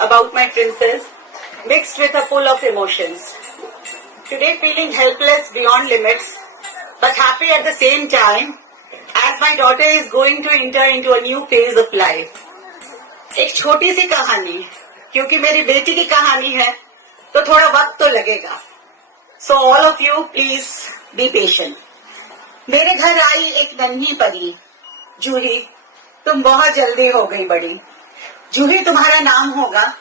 about my princess, mixed with a pool of emotions. Today feeling helpless beyond limits, but happy at the same time, as my daughter is going to enter into a new phase of life. एक छोटी सी कहानी, क्योंकि मेरी बेटी की कहानी है, तो थोड़ा वक्त तो लगेगा. So all of you please be patient. मेरे घर आई एक नन्ही परी, जूही, तुम बहुत जल्दी हो गई बड़ी. जूही तुम्हारा नाम होगा,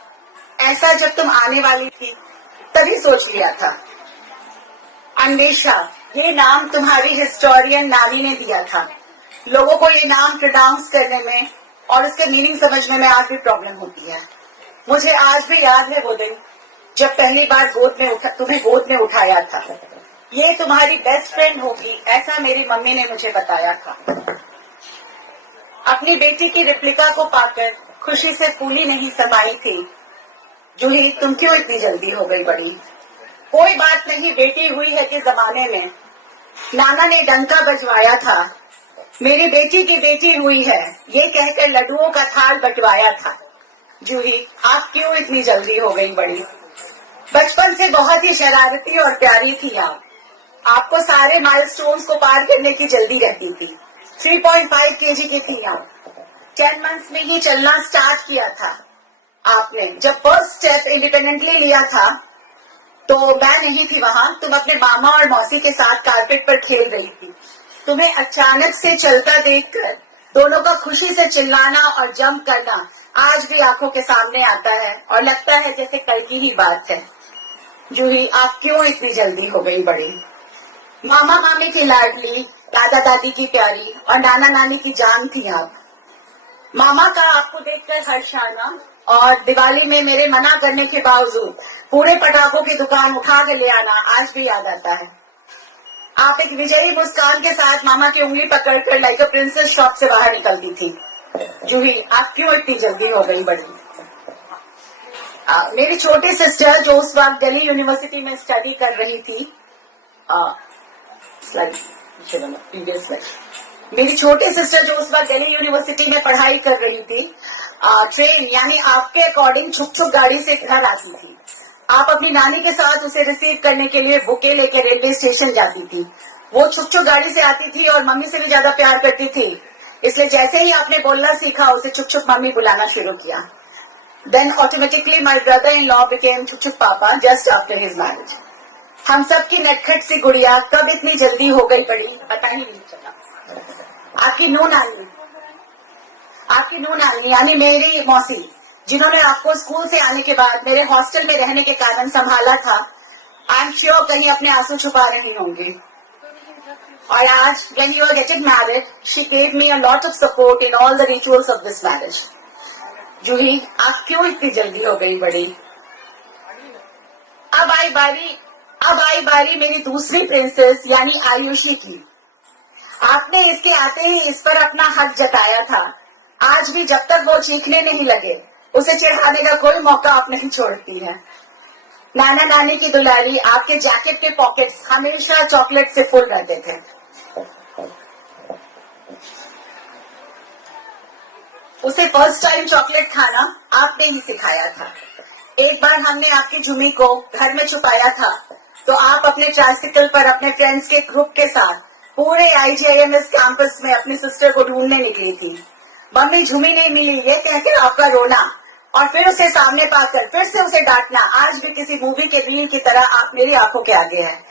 ऐसा जब तुम आने वाली थी तभी सोच लिया था. अन्वेषा, ये नाम तुम्हारी हिस्टोरियन नानी ने दिया था. लोगों को ये नाम प्रोनाउंस करने में और उसके मीनिंग समझने में आज भी प्रॉब्लम होती है. मुझे आज भी याद है वो दिन जब पहली बार तुम्हें गोद में उठाया था. ये तुम्हारी बेस्ट फ्रेंड होगी, ऐसा मेरी मम्मी ने मुझे बताया था. अपनी बेटी की रिप्लिका को पाकर खुशी से फूली नहीं समाई थी. जूही, तुम क्यों इतनी जल्दी हो गई बड़ी? कोई बात नहीं, बेटी हुई है कि जमाने में नाना ने डंका बजवाया था. मेरी बेटी की बेटी हुई है, ये कहकर लड्डुओं का थाल बंटवाया था. जूही, आप क्यों इतनी जल्दी हो गई बड़ी? बचपन से बहुत ही शरारती और प्यारी थी आप. आपको सारे माइलस्टोन्स को पार करने की जल्दी रहती थी. 3.5 kg की थी आप. 10 मंथ्स में ही चलना स्टार्ट किया था आपने. जब फर्स्ट स्टेप इंडिपेंडेंटली लिया था तो मैं नहीं थी वहां. तुम अपने मामा और मौसी के साथ कारपेट पर खेल रही थी. तुम्हें अचानक से चलता देखकर दोनों का खुशी से चिल्लाना और जंप करना आज भी आंखों के सामने आता है और लगता है जैसे कल की ही बात है. जूही, आप क्यों इतनी जल्दी हो गई बड़ी? मामा मामी की लाडली, दादा दादी की प्यारी और नाना नानी की जान थी आप. मामा का आपको देखकर हर्ष आना और दिवाली में मेरे मना करने के बावजूद पूरे पटाखों की दुकान उठा के ले आना आज भी याद आता है. आप एक विजयी मुस्कान के साथ मामा की उंगली पकड़कर लाइक अ प्रिंसेस शॉप से बाहर निकलती थी. जूही, आप क्यों इतनी जल्दी हो गई बड़ी? मेरी छोटी सिस्टर जो उस वक्त दिल्ली यूनिवर्सिटी में स्टडी कर रही थी, मेरी छोटी सिस्टर जो उस वक्त दिल्ली यूनिवर्सिटी में पढ़ाई कर रही थी, ट्रेन यानी आपके अकॉर्डिंग छुप छुप गाड़ी से घर आती थी. आप अपनी नानी के साथ उसे रिसीव करने के लिए बुके लेकर रेलवे स्टेशन जाती थी. वो छुप छुप गाड़ी से आती थी और मम्मी से भी ज्यादा प्यार करती थी. इसलिए जैसे ही आपने बोलना सीखा उसे छुप छुप मम्मी बुलाना शुरू किया. Then automatically my brother in law became छुप छुप पापा जस्ट आफ्टर हिज मैरिज. हम सब की नटखट सी गुड़िया कब इतनी जल्दी हो गई बड़ी पता ही नहीं चला. आपकी नू नानी यानी मेरी मौसी, जिन्होंने आपको स्कूल से आने के बाद मेरे हॉस्टल में रहने के कारण संभाला था, आई एम श्योर कहीं अपने आंसू छुपा रही होंगी. और आज when you are getting married, she gave me a lot of support in all the rituals of this marriage. जूही, आप क्यों इतनी जल्दी हो गई बड़ी? अब आई बारी मेरी दूसरी प्रिंसेस यानी आयुषी की. आपने इसके आते ही इस पर अपना हक जताया था. आज भी जब तक वो चीखने नहीं लगे उसे चिढ़ाने का कोई मौका आप नहीं छोड़ती है. नाना नानी की दुलारी, आपके जैकेट के पॉकेट्स हमेशा चॉकलेट से फुल रहते थे. उसे फर्स्ट टाइम चॉकलेट खाना आपने ही सिखाया था. एक बार हमने आपकी झुमी को घर में छुपाया था तो आप अपने ट्राइसिकल पर अपने फ्रेंड्स के ग्रुप के साथ पूरे IGIMS कैंपस में अपनी सिस्टर को ढूंढने निकली थी. मम्मी झुमी नहीं मिली ये कहकर आपका रोना और फिर उसे सामने पाकर फिर से उसे डांटना आज भी किसी मूवी के रील की तरह आप मेरी आंखों के आगे हैं.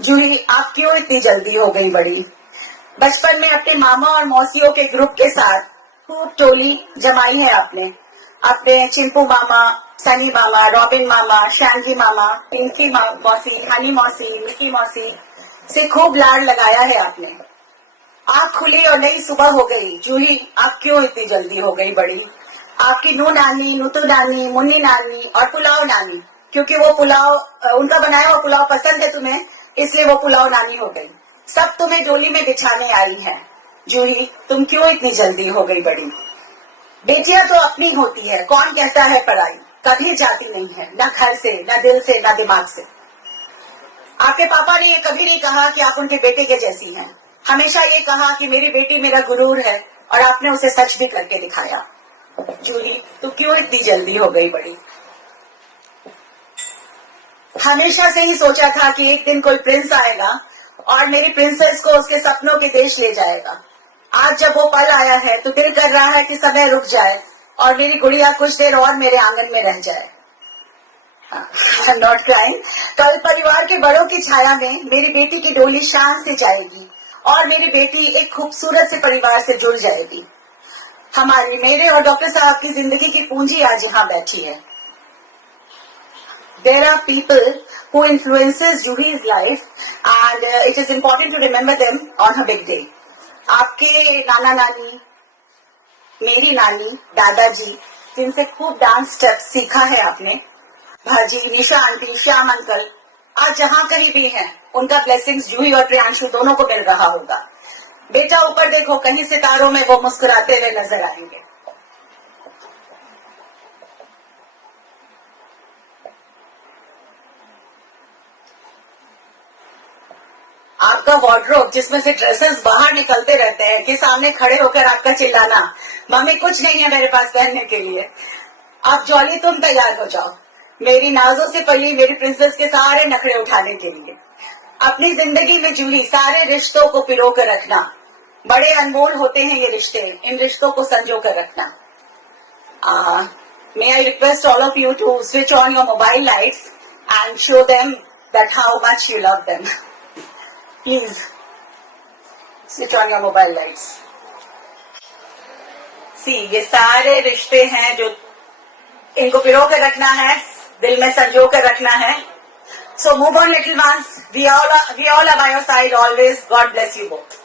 जूही, आप क्यों इतनी जल्दी हो गई बड़ी? बचपन में अपने मामा और मौसियों के ग्रुप के साथ खूब टोली जमाई है आपने. अपने चिंपू मामा, सनी मामा, रॉबिन मामा, शैंजी मामा, पिंकी मौसी, हनी मौसी, मिकी मौसी से खूब लाड़ लगाया है आपने. आँख खुली और नई सुबह हो गई. जूही, आप क्यों इतनी जल्दी हो गई बड़ी? आपकी नू नानी, नुतु नानी, मुन्नी नानी और पुलाव नानी, क्योंकि वो पुलाव उनका बनाया हुआ पुलाव पसंद है तुम्हें, इसलिए वो पुलाव नानी हो गई. सब तुम्हें डोली में बिछाने आई है. जूही, तुम क्यों इतनी जल्दी हो गई बड़ी? बेटियां तो अपनी होती है, कौन कहता है पराई. कभी जाती नहीं है, न घर से, न दिल से, न दिमाग से. आपके पापा ने ये कभी नहीं कहा कि आप उनके बेटे के जैसी हैं. हमेशा ये कहा कि मेरी बेटी मेरा गुरूर है और आपने उसे सच भी करके दिखाया. जूही, तू क्यों इतनी जल्दी हो गई बड़ी? हमेशा से ही सोचा था कि एक दिन कोई प्रिंस आएगा और मेरी प्रिंसेस को उसके सपनों के देश ले जाएगा। आज जब वो पल आया है तो दिल कर रहा है कि समय रुक जाए और मेरी गुड़िया कुछ देर और मेरे आंगन में रह जाए। Not crying. कल परिवार के बड़ों की छाया में मेरी बेटी की डोली शान से जाएगी और मेरी बेटी एक खूबसूरत से परिवार से जुड़ जाएगी। हमारी, मेरे और डॉक्टर साहब की जिंदगी की पूंजी आज यहाँ बैठी है। There are people who influences Juhi's life and it is important to remember them on her big day. आपके नाना नानी, मेरी नानी, दादाजी, जिनसे खूब डांस स्टेप्स सीखा है आपने, भाजी, निशा आंटी, श्याम अंकल, आज जहाँ कहीं भी हैं, उनका ब्लेसिंग्स जूही और प्रियांशु दोनों को मिल रहा होगा। बेटा ऊपर देखो, कहीं सितारों में वो मुस्कुराते हुए नजर आएंगे। आपका वार्डरोब जिसमें से ड्रेसेस बाहर निकलते रहते हैं कि सामने खड़े होकर आपका चिल्लाना, मम्मी कुछ नहीं है मेरे पास पहनने के लिए, आप जॉली तुम तैयार हो जाओ, मेरी नाजों से पली मेरी प्रिंसेस के सारे नखरे उठाने के लिए। अपनी जिंदगी में जूही सारे रिश्तों को पिरो कर रखना, बड़े अनमोल होते हैं ये रिश्ते, इन रिश्तों को संजो कर रखना। May I request all of you to switch on your mobile lights and show them that how much you love them. Please switch on your mobile lights. See, ये सारे रिश्ते हैं जो इनको पिरो कर रखना है, दिल में संजो कर रखना है। So move on, little ones. We all are by your side always. God bless you both.